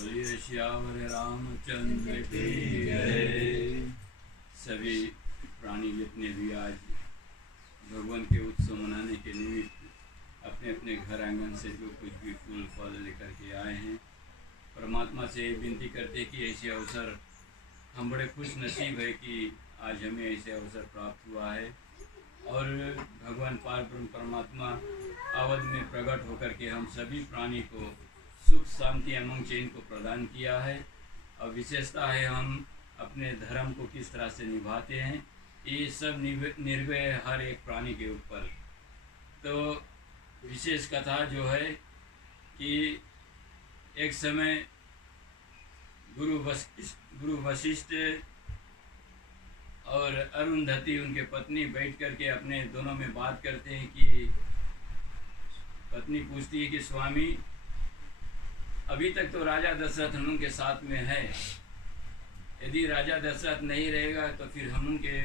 बोलिए श्यावर रामचंद्र की जय। सभी प्राणी जितने भी आज भगवान के उत्सव मनाने के निमित्त अपने अपने घर आंगन से जो कुछ भी फूल फल लेकर के आए हैं, परमात्मा से विनती करते कि ऐसे अवसर हम बड़े खुश नसीब है कि आज हमें ऐसे अवसर प्राप्त हुआ है और भगवान पार ब्रह्म परमात्मा अवध में प्रकट होकर के हम सभी प्राणी को सुख शांति अमंग चैन को प्रदान किया है। और विशेषता है हम अपने धर्म को किस तरह से निभाते हैं, ये सब निर्भय हर एक प्राणी के ऊपर। तो विशेष कथा जो है कि एक समय गुरु वशिष्ठ और अरुंधति उनके पत्नी बैठ करके अपने दोनों में बात करते हैं कि पत्नी पूछती है कि स्वामी, अभी तक तो राजा दशरथ हम उनके साथ में है, यदि राजा दशरथ नहीं रहेगा तो फिर हम उनके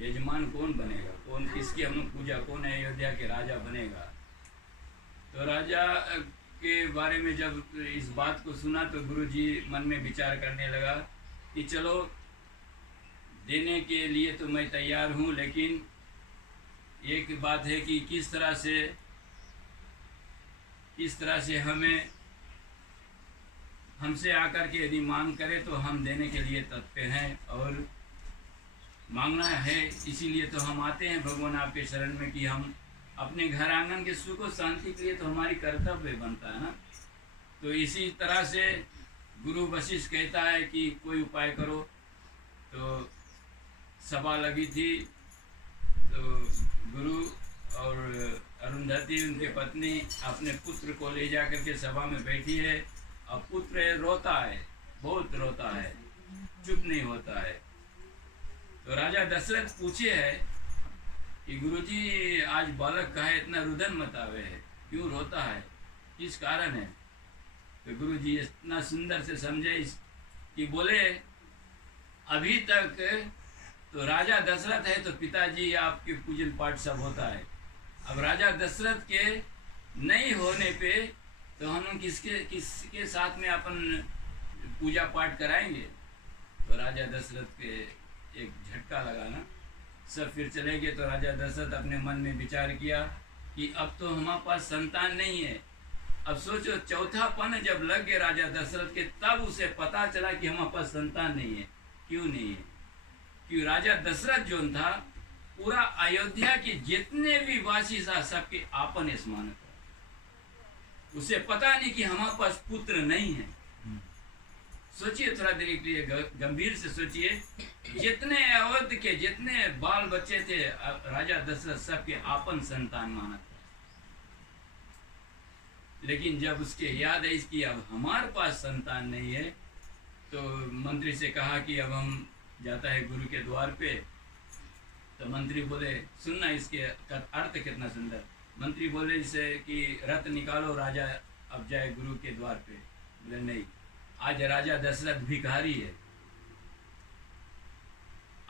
यजमान कौन बनेगा, कौन किसकी हम पूजा, कौन अयोध्या के राजा बनेगा। तो राजा के बारे में जब इस बात को सुना तो गुरुजी मन में विचार करने लगा कि चलो देने के लिए तो मैं तैयार हूँ, लेकिन एक बात है कि किस तरह से हमें हमसे आकर के यदि मांग करे तो हम देने के लिए तत्पर हैं और मांगना है, इसीलिए तो हम आते हैं भगवान आपके शरण में कि हम अपने घर आंगन के सुख और शांति के लिए तो हमारी कर्तव्य बनता है ना। तो इसी तरह से गुरु वशिष्ठ कहता है कि कोई उपाय करो। तो सभा लगी थी, तो गुरु और अरुंधति उनके पत्नी अपने पुत्र को ले जा करके सभा में बैठी है और पुत्र रोता है, बहुत रोता है, चुप नहीं होता है। तो राजा दशरथ पूछे है कि गुरुजी आज बालक का है इतना रुदन मचावे है, क्यों रोता है, किस कारण है। तो गुरुजी इतना सुंदर से समझे कि बोले अभी तक तो राजा दशरथ है तो पिताजी आपके पूजन पाठ सब होता है, अब राजा दशरथ के नहीं होने पे तो हम किसके साथ में अपन पूजा पाठ कराएंगे। तो राजा दशरथ के एक झटका लगा ना, सब फिर चले गए। तो राजा दशरथ अपने मन में विचार किया कि अब तो हमारे पास संतान नहीं है। अब सोचो चौथापन जब लग गए राजा दशरथ के, तब उसे पता चला कि हमारे पास संतान नहीं है। क्यों नहीं है? क्योंकि राजा दशरथ जो था पूरा अयोध्या के जितने भी वासी था सबके आपन समान था, उसे पता नहीं कि हमारे पास पुत्र नहीं है। सोचिए थोड़ा देर के लिए, गंभीर से सोचिए, जितने अवध के जितने बाल बच्चे थे राजा दशरथ सबके आपन संतान माना था। लेकिन जब उसके याद आई कि अब हमारे पास संतान नहीं है, तो मंत्री से कहा कि अब हम जाता है गुरु के द्वार पे। तो मंत्री बोले सुनना इसके अर्थ कितना सुंदर। मंत्री बोले इसे कि रथ निकालो, राजा अब जाए गुरु के द्वार पे। बोले नहीं, आज राजा दशरथ भिखारी है,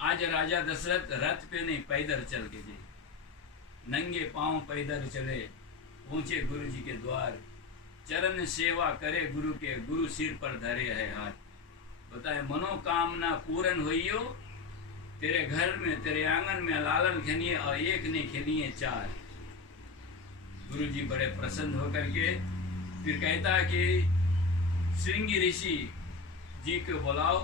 आज राजा दशरथ रथ पे नहीं पैदल चल के जाए, नंगे पांव पैदल चले, पहुंचे गुरु जी के द्वार, चरण सेवा करे गुरु के, गुरु सिर पर धरे है हाथ। बताए मनोकामना पूर्ण हुईयो, तेरे घर में तेरे आंगन में लालन खनिए और एक ने खिलिए चार। गुरु जी बड़े प्रसन्न होकर के फिर कहता है कि श्रृंगी ऋषि जी को बुलाओ,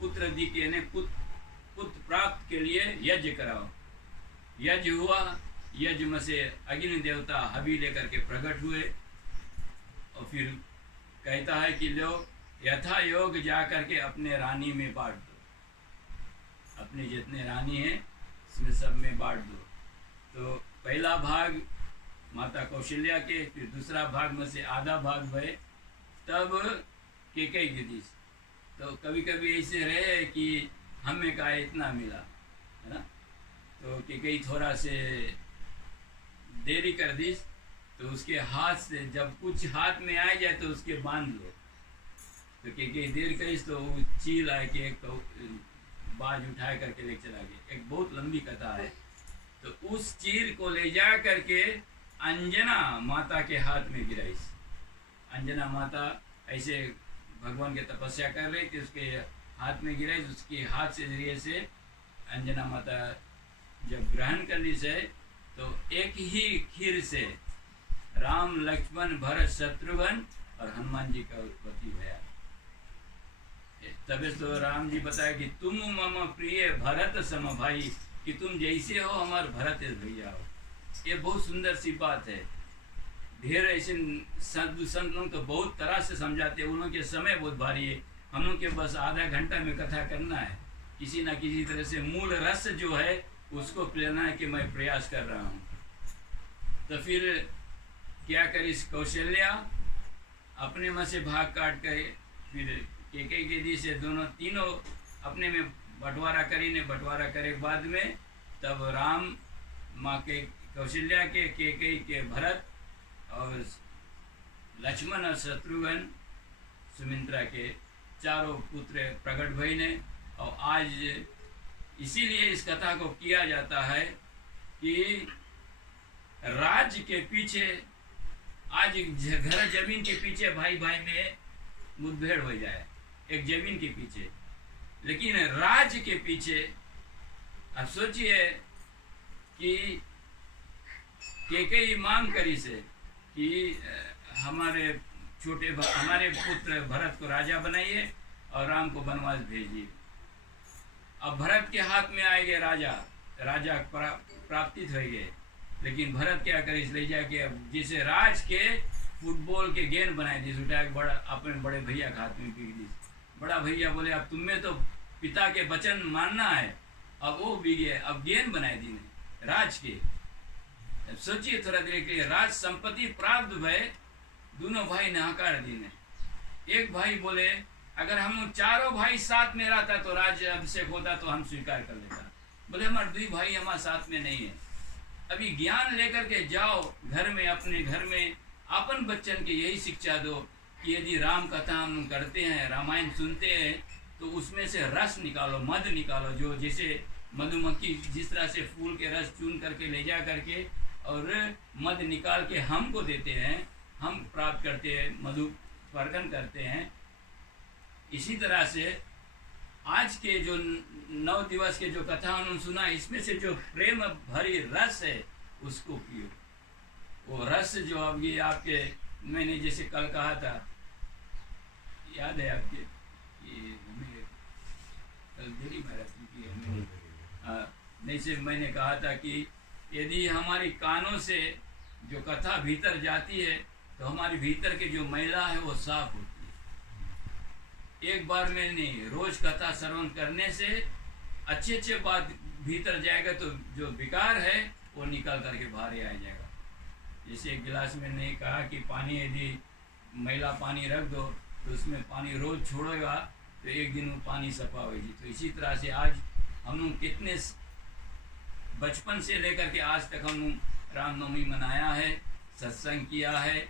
पुत्र दी के ने पुत्र प्राप्त के लिए यज्ञ कराओ। यज्ञ हुआ, यज्ञ में से अग्नि देवता हवि लेकर के प्रकट हुए और फिर कहता है कि लो यथा योग जा करके अपने रानी में बांट दो, अपने जितने रानी हैं इसमें सब में बांट दो। तो पहला भाग माता कौशल्या के, फिर दूसरा भाग में से आधा भाग भय तब केकई के दिस। तो कभी कभी ऐसे रहे कि हमें का इतना मिला है ना, तो केकई थोड़ा से देरी कर दिस, तो उसके हाथ से जब कुछ हाथ में आ जाए तो उसके बांध लो। तो केकई देर करीस तो वो चील आए कि एक बाज उठा करके ले चला गया। एक बहुत लंबी कथा है। तो उस चील को ले जा करके अंजना माता के हाथ में गिराई। अंजना माता ऐसे भगवान की तपस्या कर रही थी, उसके हाथ में गिराई, उसके हाथ से जरिए से अंजना माता जब ग्रहण करनी से तो एक ही खीर से राम लक्ष्मण भरत शत्रुघ्न और हनुमान जी का उत्पत्ति हुआ। तबे तो राम जी बताया कि तुम मम प्रिय भरत सम भाई, कि तुम जैसे हो हमारे भरत भैया हो। ये बहुत सुंदर सी बात है। ढेर ऐसे संत लोग तो बहुत तरह से समझाते हैं, उन के समय बहुत भारी है। हम लोग के बस आधा घंटा में कथा करना है, किसी ना किसी तरह से मूल रस जो है उसको लेना है कि मैं प्रयास कर रहा हूँ। तो फिर क्या करी कौशल्या अपने में से भाग काट कर फिर केकई के दी से दोनों तीनों अपने में बंटवारा करी ने, बंटवारा करे बाद में तब राम माँ के कौशल्या के केकई के भरत और लक्ष्मण और शत्रुघ्न सुमित्रा के चारों पुत्र प्रकट भई ने। और आज इसीलिए इस कथा को किया जाता है कि राज्य के पीछे आज घर जमीन के पीछे भाई भाई में मुठभेड़ हो जाए, एक जमीन के पीछे, लेकिन राज्य के पीछे अब सोचिए कि केकई मांग करी से कि हमारे हमारे पुत्र भरत को राजा बनाइए और राम को वनवास भेजिए। अब भरत के हाथ में आएंगे राजा प्राप्तित हो गए, लेकिन भरत क्या करे, ले जाके जिसे राज के फुटबॉल के गेंद बनाए दी, उठा के बड़ा अपने बड़े भैया के हाथ में पीक दी। बड़ा भैया बोले अब तुम्हें तो पिता के वचन मानना है, अब वो भी गए, अब गेंद बनाए दी ने राज के। सोचिए थोड़ा देर के लिए राज संपत्ति प्राप्त भय, दोनों भाई ने हकार दी ने। एक भाई बोले अगर हम चारों भाई साथ में रहता तो राज्य अभिषेक होता तो हम स्वीकार कर लेता। बोले हमारे दो भाई हमारे साथ में नहीं है। अभी ज्ञान लेकर के जाओ घर में, अपने घर में अपन बच्चन के यही शिक्षा दो कि यदि राम कथा हम करते हैं, रामायण सुनते हैं, तो उसमें से रस निकालो, मध निकालो। जो जैसे मधुमक्खी जिस तरह से फूल के रस चुन करके ले जा करके और मध निकाल के हमको देते हैं, हम प्राप्त करते हैं, मधु पर्गन करते हैं, इसी तरह से आज के जो 9 दिवस के जो कथा उन्होंने सुना, इसमें से जो प्रेम भरी रस है उसको पियो। वो रस जो अब ये आपके, मैंने जैसे कल कहा था, याद है आपके, ये हमें कल देरी महाराज की हमें नहीं से मैंने कहा था कि यदि हमारी कानों से जो कथा भीतर जाती है तो हमारी भीतर की जो मैला है वो साफ होती है। एक बार में नहीं, रोज कथा श्रवण करने से अच्छे अच्छे बात भीतर जाएगा तो जो विकार है वो निकल करके बाहर आ जाएगा। जैसे एक गिलास में नहीं कहा कि पानी यदि मैला पानी रख दो तो उसमें पानी रोज छोड़ेगा तो एक दिन वो पानी सफा होगी। तो इसी तरह से आज हम लोग कितने बचपन से लेकर के आज तक हम लोग रामनवमी मनाया है, सत्संग किया है,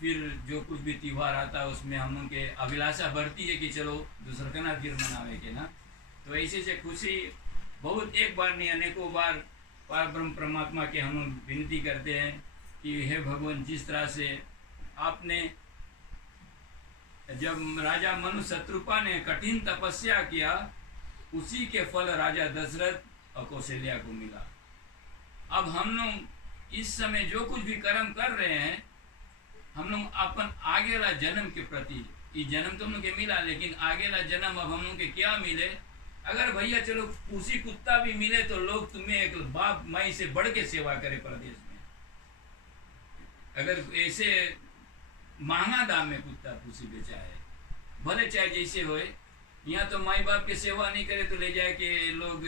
फिर जो कुछ भी त्यौहार आता है उसमें हम लोग के अभिलाषा बढ़ती है कि चलो दूसरा का ना फिर मनावे के ना। तो ऐसे से खुशी बहुत, एक बार नहीं अनेकों बार पार ब्रह्म परमात्मा के हम लोग विनती करते हैं कि हे भगवान, जिस तरह से आपने जब राजा मनु शत्रुपा ने कठिन तपस्या किया, उसी के फल राजा दशरथ और कौशल्या को मिला। अब हम लोग इस समय जो कुछ भी कर्म कर रहे हैं, हम लोग अपन आगे वाला जन्म के प्रति, ये जन्म तो हम लोग के मिला, लेकिन आगे वाला जन्म अब हम लोग के क्या मिले। अगर भैया चलो पूसी कुत्ता भी मिले तो लोग तुम्हें एक बाप माई से बढ़ के सेवा करे प्रदेश में। अगर ऐसे महंगा दाम में कुत्ता पूसी बेचा है, भले चाहे जैसे होए, यहाँ तो माई बाप की सेवा नहीं करे तो ले जाए के लोग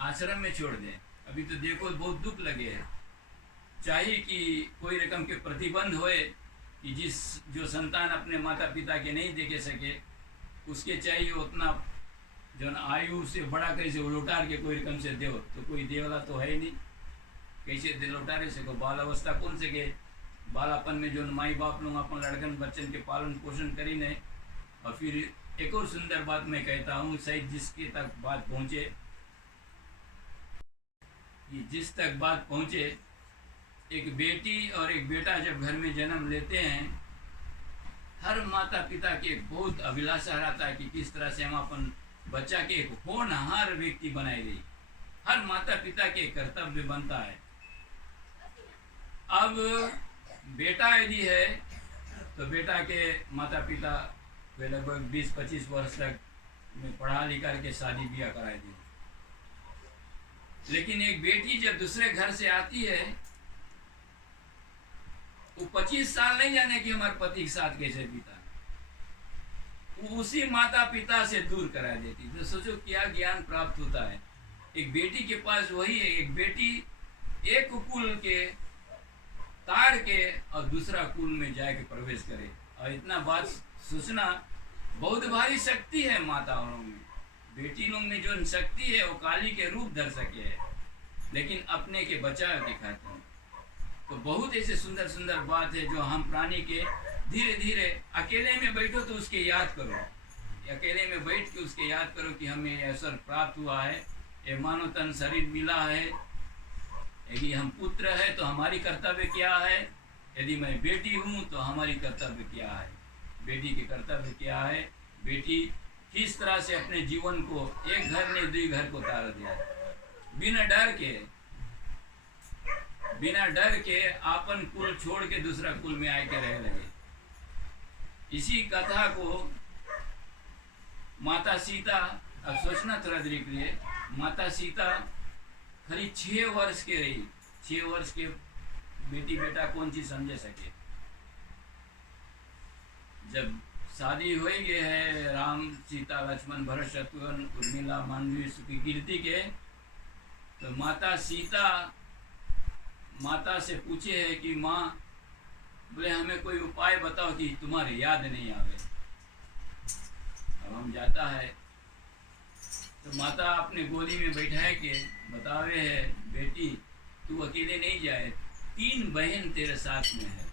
आश्रम में छोड़ दें। अभी तो देखो बहुत दुख लगे है। चाहिए कि कोई रकम के प्रतिबंध होए कि जो संतान अपने माता पिता के नहीं देखे सके, उसके चाहिए उतना जो आयु से बड़ा कैसे लौटार के कोई रकम से दो, तो कोई दे वाला तो है ही नहीं। कैसे दे लौटारे से को बाल अवस्था कौन से के बालापन में जो माई बाप लोग अपन लड़कन बच्चन के पालन पोषण करी ने। और फिर एक और सुंदर बात मैं कहता हूँ, शायद जिसके तक बात पहुँचे, जिस तक बात पहुँचे, एक बेटी और एक बेटा जब घर में जन्म लेते हैं हर माता पिता की एक बहुत अभिलाषा रहता है कि किस तरह से हम अपन बच्चा के एक होनहार व्यक्ति बनाए रही। हर माता पिता के कर्तव्य बनता है। अब बेटा यदि है तो बेटा के माता पिता लगभग 20-25 वर्ष तक में पढ़ा लिखा के शादी ब्याह कराए दी। लेकिन एक बेटी जब दूसरे घर से आती है, वो 25 साल नहीं जाने कि हमारे पति के साथ कैसे बीता, वो उसी माता पिता से दूर करा देती। तो सोचो क्या ज्ञान प्राप्त होता है। एक बेटी के पास वही है। एक बेटी एक कुल के तार के और दूसरा कुल में जाके प्रवेश करे, और इतना बात सोचना बहुत भारी शक्ति है माताओं में। बेटी लोग में जो शक्ति है वो काली के रूप धर सके है, लेकिन अपने के बचाव के खातिर। तो बहुत ऐसे सुंदर सुंदर बात है जो हम प्राणी के धीरे धीरे अकेले में बैठो तो उसके याद करो, अकेले में बैठ के उसके याद करो कि हमें अवसर प्राप्त हुआ है, ये मानव तन शरीर मिला है। यदि हम पुत्र है तो हमारी कर्तव्य क्या है, यदि मैं बेटी हूँ तो हमारी कर्तव्य क्या है, बेटी के कर्तव्य क्या है। बेटी किस तरह से अपने जीवन को एक घर ने दुई घर को तार दिया, बिना डर के आपन कुल छोड़ के दूसरा कुल में आके रह लगे। इसी कथा को माता सीता, अब सोचना थोड़ा देर के लिए, माता सीता खाली 6 वर्ष के रही। 6 वर्ष के बेटी बेटा कौन चीज समझे सके। जब शादी हो गए है राम सीता लक्ष्मण भरत शत्रुघ्न उर्मिला मांडवी सुकीर्ति के, तो माता सीता माता से पूछे है कि माँ, बोले हमें कोई उपाय बताओ कि तुम्हारे याद नहीं आवे। अब हम जाता है तो माता अपने गोदी में बैठा के बतावे है, बेटी तू अकेले नहीं जाए, 3 बहन तेरे साथ में है।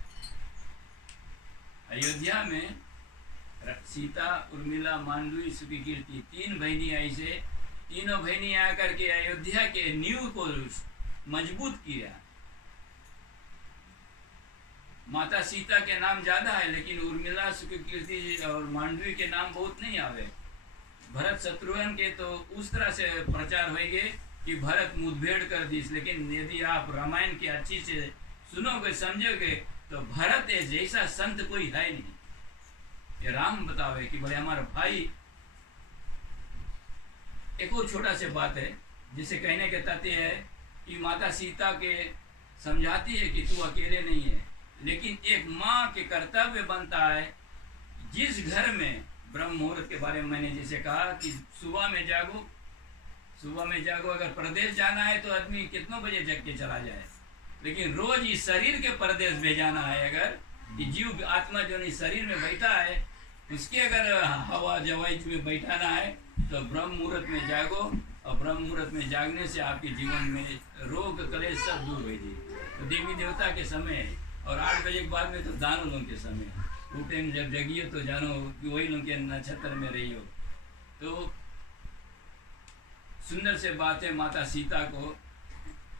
अयोध्या में सीता उर्मिला मांडवी सुकीर्ति 3 बहनी आई से, तीनों बहनी आकर के अयोध्या के नींव को मजबूत किया। माता सीता के नाम ज्यादा है, लेकिन उर्मिला सुकीर्ति और मांडवी के नाम बहुत नहीं आवे। भरत शत्रुघ्न के तो उस तरह से प्रचार होएगे कि भरत मुठभेड़ कर दी। लेकिन यदि आप रामायण की अच्छी से सुनोगे समझोगे तो भरत जैसा संत कोई है नहीं। ये राम बतावे कि भाई हमारा भाई। एक और छोटा सा बात है जिसे कहने के तथ्य है कि माता सीता के समझाती है कि तू अकेले नहीं है, लेकिन एक माँ के कर्तव्य बनता है। जिस घर में ब्रह्म मुहूर्त के बारे में मैंने जैसे कहा कि सुबह में जागो, अगर प्रदेश जाना है तो आदमी कितनों बजे जग के चला जाए, लेकिन रोज इस शरीर के प्रदेश भेजाना है। अगर जीव आत्मा जो नहीं शरीर में बैठा है उसके अगर हवा जवाई में बैठाना है तो ब्रह्म मुहूर्त में जागो, और ब्रह्म मुहूर्त में जागने से आपके जीवन में रोग कलेश सब दूर हो जाए। तो देवी देवता के समय है, और 8 बजे के बाद में तो दानों लोगों के समय है। वो टाइम जब जगियो तो जानो कि वही लोग के नक्षत्र में रही हो। तो सुंदर से बात है माता सीता को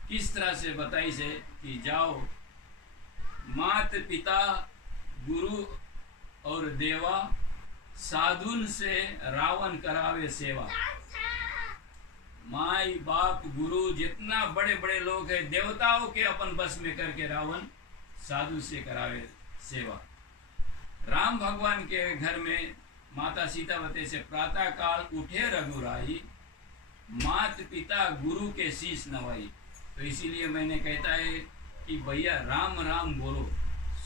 किस तरह से बताई से कि जाओ मात पिता गुरु और देवा, साधुन से रावण करावे सेवा। माई बाप गुरु जितना बड़े बड़े लोग हैं देवताओं के अपन बस में करके रावण साधु से करावे सेवा। राम भगवान के घर में माता सीतावती से प्रातः काल उठे रघुराई, मात पिता गुरु के शीश नवाई। तो इसीलिए मैंने कहता है कि भैया राम राम बोलो,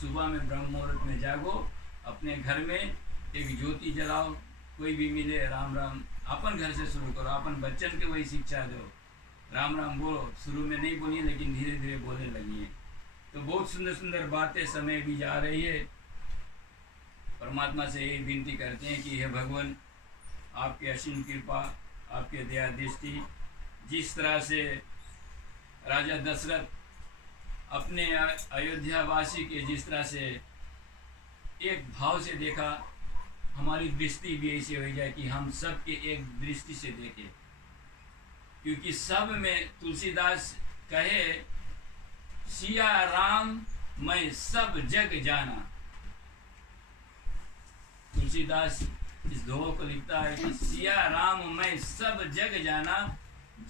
सुबह में ब्रह्म मुहूर्त में जागो, अपने घर में एक ज्योति जलाओ, कोई भी मिले राम राम, अपन घर से शुरू करो, अपन बच्चन के वही शिक्षा दो, राम राम बोलो। शुरू में नहीं बोलिए लेकिन धीरे धीरे बोलने लगिए। तो बहुत सुंदर सुंदर बातें समय भी जा रही है। परमात्मा से यही विनती करते हैं कि हे भगवान, आपकी असीम कृपा, आपके दया दृष्टि, जिस तरह से राजा दशरथ अपने अयोध्या वासी के जिस तरह से एक भाव से देखा, हमारी दृष्टि भी ऐसी हो जाए कि हम सब के एक दृष्टि से देखें। क्योंकि सब में तुलसीदास कहे, सिया राम मैं सब जग जाना, तुलसीदास इस दोहे को लिखता है कि सिया राम मैं सब जग जाना,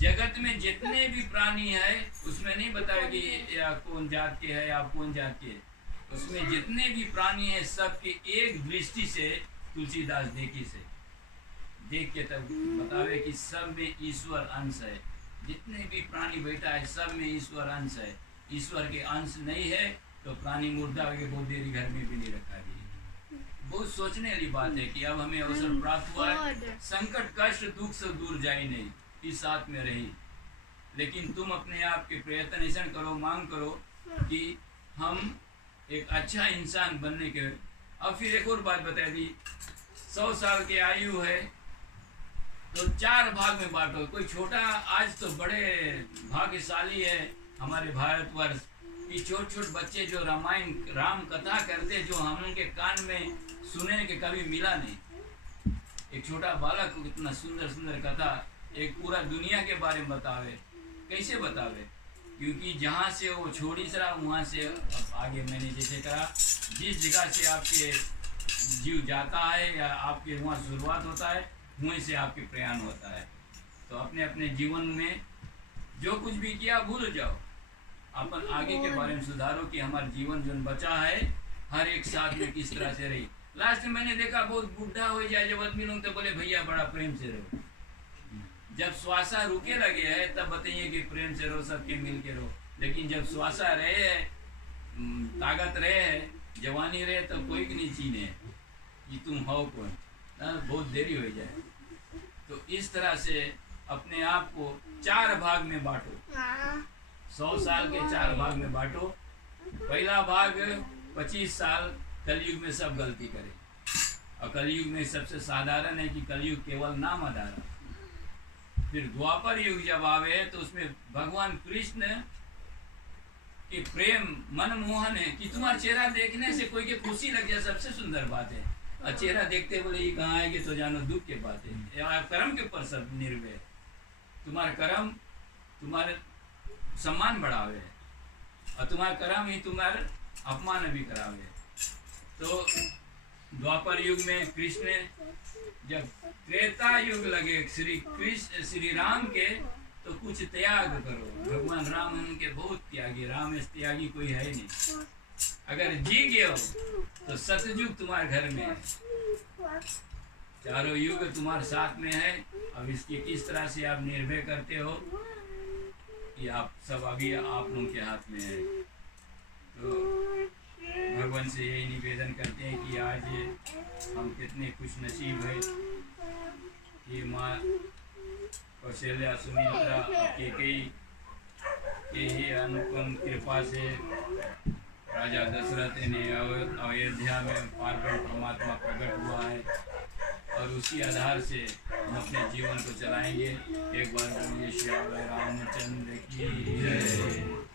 जगत में जितने भी प्राणी है उसमें नहीं बताया कि या कौन जात के है या कौन जात के, उसमें जितने भी प्राणी है सबके एक दृष्टि से तुलसीदास देख के तब बतावे कि सब में ईश्वर अंश है। जितने भी प्राणी बैठा है सब में ईश्वर अंश है। ईश्वर के अंश नहीं है तो प्राणी मुर्दा होकर बहुत देरी घर में भी नहीं रखा गया। बहुत सोचने वाली बात है कि अब हमें अवसर प्राप्त हुआ है, संकट कष्ट दुख से दूर जाए नहीं, इस साथ में रही। लेकिन तुम अपने आप के प्रयत्न ऐसा करो, मांग करो कि हम एक अच्छा इंसान बनने के। अब फिर एक और बात बता दी, 100 साल की आयु है तो 4 भाग में बांटो। कोई छोटा, आज तो बड़े भाग्यशाली है हमारे भारतवर्ष कि छोटे बच्चे जो रामायण राम कथा करते, जो हम उनके कान में सुने के कभी मिला नहीं। एक छोटा बालक को इतना सुंदर सुंदर कथा एक पूरा दुनिया के बारे में बतावे, कैसे बतावे? क्योंकि जहाँ से वो छोड़ी सरा वहाँ से आगे मैंने जैसे कहा, जिस जगह से आपके जीव जाता है या आपके वहाँ शुरुआत होता है वहीं से आपके प्रयाण होता है। तो अपने अपने जीवन में जो कुछ भी किया भूल जाओ, अपन आगे के बारे में सुधारो कि हमारा जीवन जो बचा है हर एक साथ में किस तरह से रही। लास्ट में मैंने देखा बहुत बुढ़ा हो जाए जब आदमी लोग तो बोले भैया बड़ा प्रेम से रहो। जब श्वासा रुके लगे है तब बताइए कि प्रेम से रहो, सबके मिल के रहो। लेकिन जब श्वासा रहे है, ताकत रहे है, जवानी रहे तो कोई नहीं चीने कि तुम हो कौन, बहुत देरी हो जाए। तो इस तरह से अपने आप को 4 भाग में बांटो। 100 साल के 4 भाग में बांटो। पहला भाग 25 साल कलयुग में सब गलती करे, और कलयुग में सबसे साधारण है कि कलयुग केवल नाम आधार। फिर द्वापर युग जब आवे तो उसमें भगवान कृष्ण के प्रेम मनमोहन है कि तुम्हारा चेहरा देखने से कोई के खुशी लग जाए, सबसे सुंदर बात है। और चेहरा देखते बोले ये कहाँ आएगी तो जानो दुख के बात है। कर्म के ऊपर सब निर्भर, तुम्हारा कर्म तुम्हारे सम्मान बढ़ावे और तुम्हारा कर्म ही तुम्हारे अपमान भी करावे। तो द्वापर युग में कृष्ण, जब त्रेता युग लगे श्री राम के तो कुछ त्याग करो। भगवान राम उनके बहुत त्यागी, राम इस त्यागी कोई है नहीं। अगर जी गए हो तो सतयुग तुम्हारे घर में है, चारों युग तुम्हारे साथ में है। अब इसकी किस तरह से आप निर्भय करते हो कि आप सब अभी आप लोगों के हाथ में है। तो भगवान से यही निवेदन करते हैं कि आज हम कितने खुश नसीब है कि माँ कौशल्या, सुमित्रा, कैकेयी के ही अनुपम कृपा से राजा दशरथ ने अयोध्या में पार्वण परमात्मा प्रकट हुआ है, और उसी आधार से हम अपने जीवन को चलाएंगे। एक बार बोलिए श्री रामचंद्र की जय।